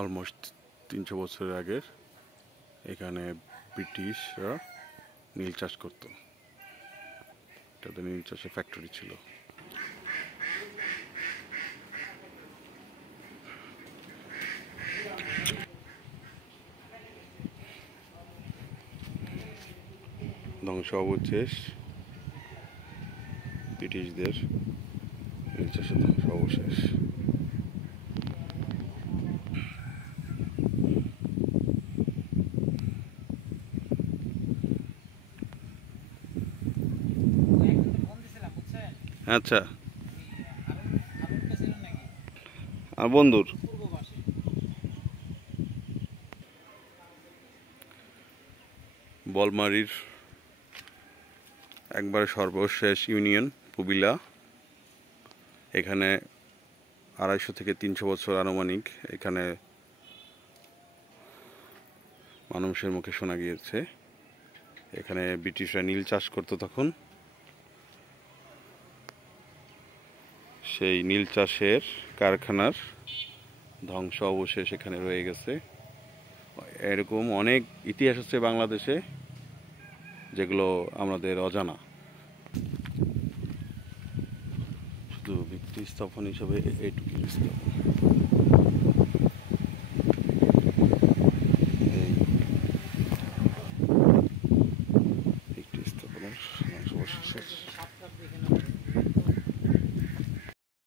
Almost 300 বছরের আগের এখানে ব্রিটিশরা নীল চাষ করতো। এটাতে নীল চাষের ফ্যাক্টরি ছিল। ধ্বংস অবশেষ ব্রিটিশদের নীল চাষের ধ্বংস অবশেষ। আচ্ছা, আর বন্ধুর বলমারীর একবারে সর্বশেষ ইউনিয়ন পুবিলা। এখানে 250 থেকে 300 বছর আনুমানিক এখানে মানুষের মুখে শোনা গিয়েছে এখানে ব্রিটিশরা নীল চাষ করতো। তখন সেই নীল চাষের কারখানার ধ্বংস অবশেষ এখানে রয়ে গেছে। এরকম অনেক ইতিহাস আছে বাংলাদেশে যেগুলো আমাদের অজানা। শুধু ভিত্তি স্থাপন হিসাবে এইটুকু স্থাপন।